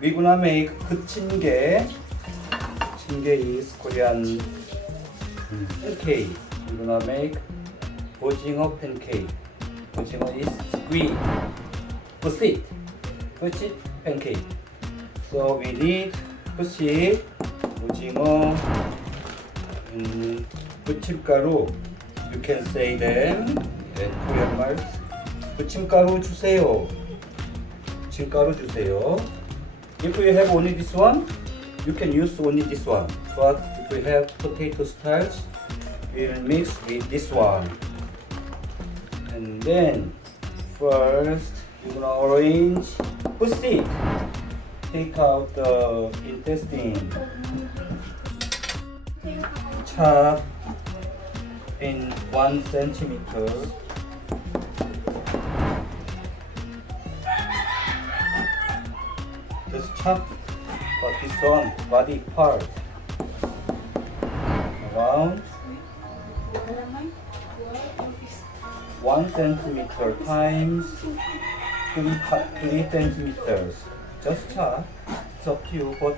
We're gonna make 부침개. 부침개 is Korean pancake. We're gonna make 오징어 pancake. 오징어 is squid. 부sit. 부sit pancake. So we need 부sit, 오징어, 부침가루. You can say them in Korean 말. 부침가루 주세요. 부침가루 주세요. If you have only this one, you can use only this one. But if we have potato starch, we will mix with this one. And then first you're gonna arrange proceed. Take out the intestine. Chop in 1 centimeter. Just chop but this one body part around 1 centimeter times 3 centimeters. Just chop. It's up to you, but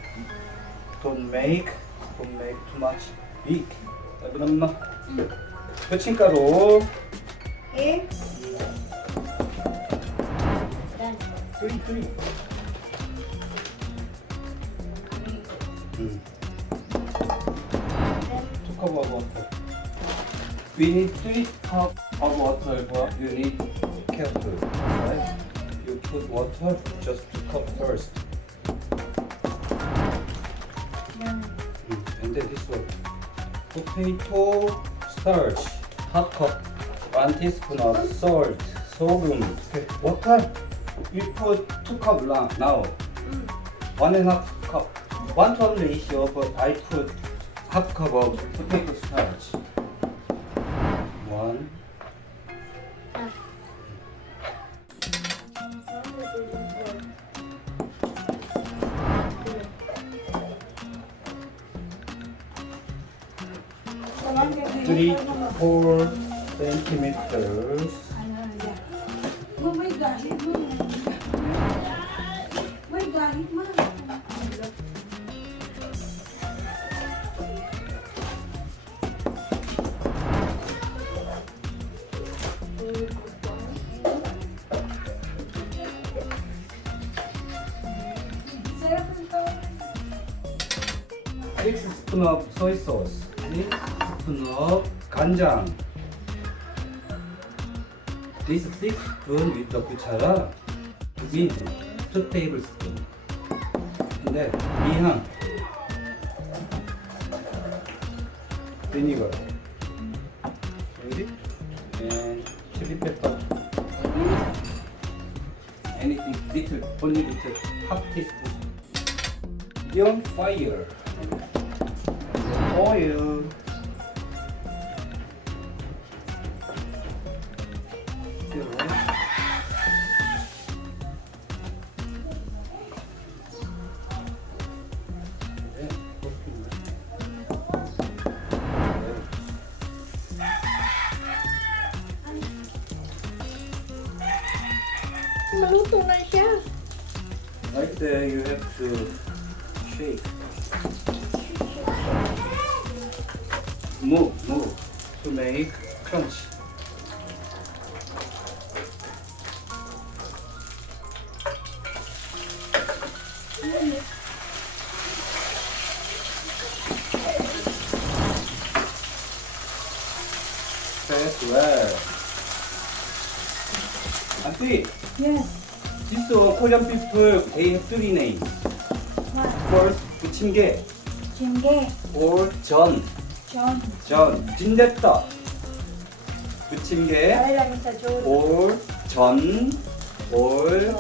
don't make too much big. 그럼 부침가루. Okay. 3. Two cup of water. We need 3 cups of water, but you need careful, right? You put water, just 2 cups first. And then this one. Potato starch, half cup. 1 teaspoon of salt, 소금. Okay. Water, you put 2 cups now. 1.5 cup. 1:1 ratio, but I put half cup of potato starch. 1. Three, 4 centimeters. Six spoon of soy sauce. 6 spoon of 간장. This 6 spoon with the kuchara means 2 tablespoon. 근데 미향, vinegar, ready? And chili pepper. Anything little, only little, half teaspoon. Medium fire. Oil. Maluto na siya. Right there, you have to shake. Move to make crunch. Press well. Auntie, Yes. this Korean people, they have 3 names. What? First, 부침개 Jjigae. or 전. John. 빈댔다. 부침개 Ay lang sa John. or 전 or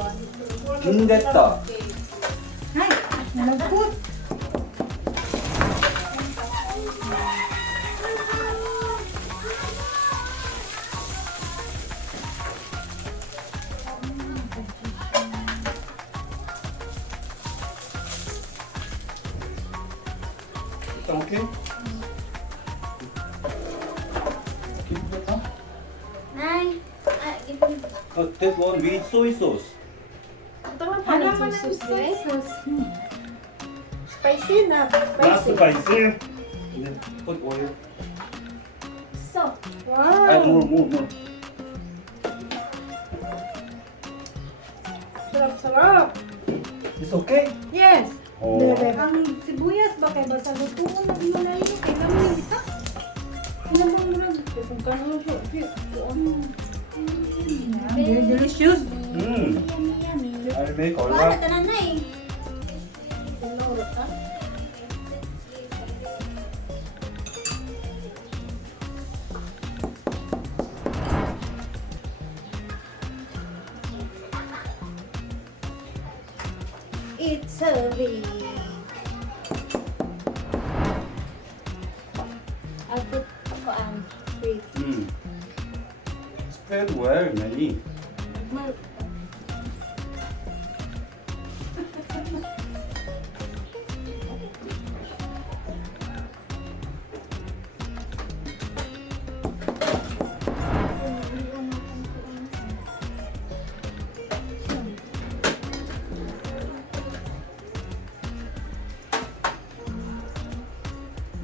빈댔다. Ay, nalagput. Okay. Give me that. Nay, give me. That one with soy sauce. Tama pa Ano ng man soy ang sauce, soy eh? sauce? Spicy na. Not spicy. And then put oil. So, Add Wow! more. Sarap-sarap! It's okay? Yes! Oh. ang sibuyas ba kay basta lutuon na mo na yun? Kaya naman yung isa. Kinabang mo lang. Kung kano siya, Very delicious. Mm. Yummy, yummy. I'll make all Wala that. tanan na eh. Pinurot ka? It's a bee. I'll put wait. Mm. Spread well, Manny.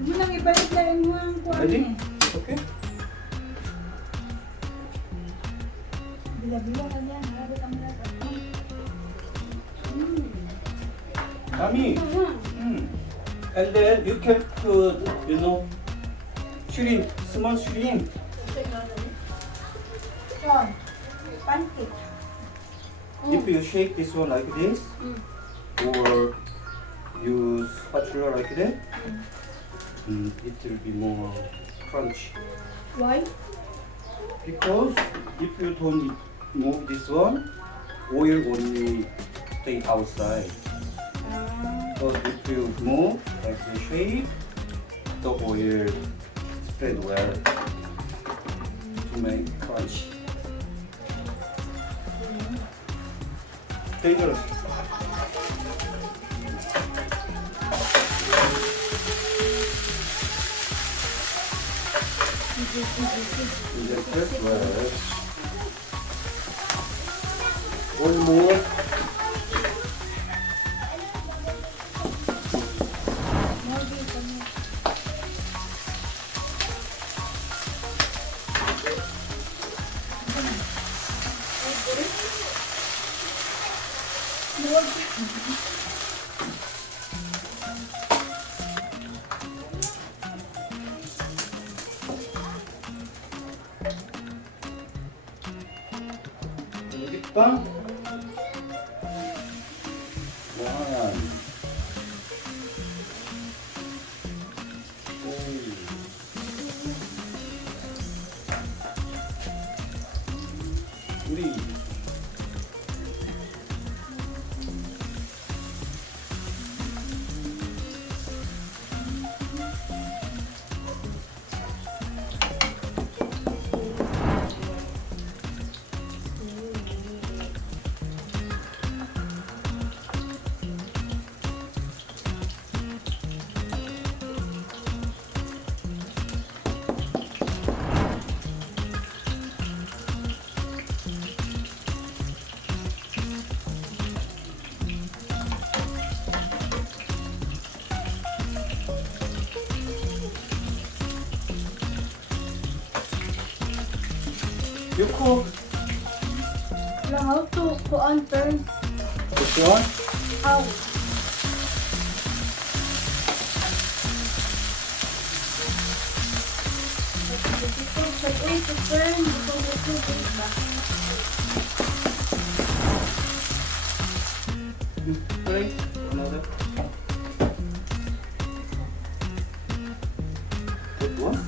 Mo nang ibalik na mo ang kuwan Ready? eh. Okay. Bila-bila ka yan. Grabe ka mga Yummy. Mm. And then you can put, shrimp, small shrimp. John, pancake. If you shake this one like this, or use spatula like that, it will be more crunchy. Why? Because if you don't move this one, oil only stay outside. But if you move like the shape, the oil spread well to make crunchy. Dangerous. And then press well. One more. 여기다 one, two, three. You cook How to turn this one. how? Play another. Good one.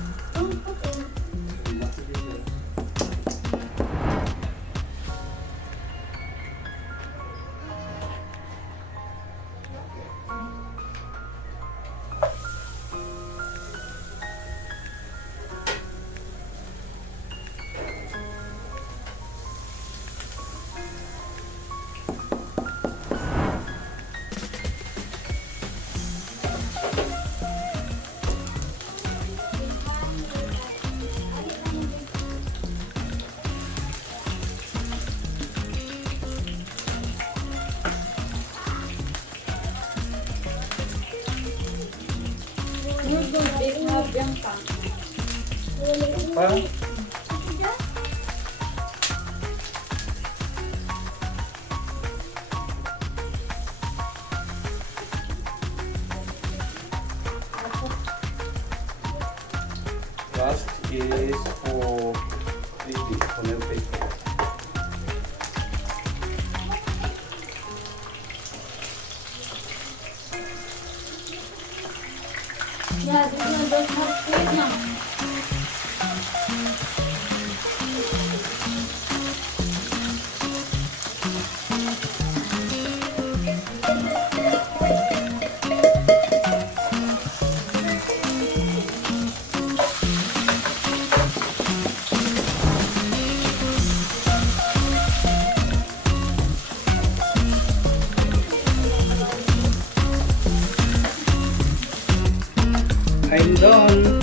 Banchan. Pa? Last is for baby, tomato paste. Yeah, this one does have sweet now. I'm done.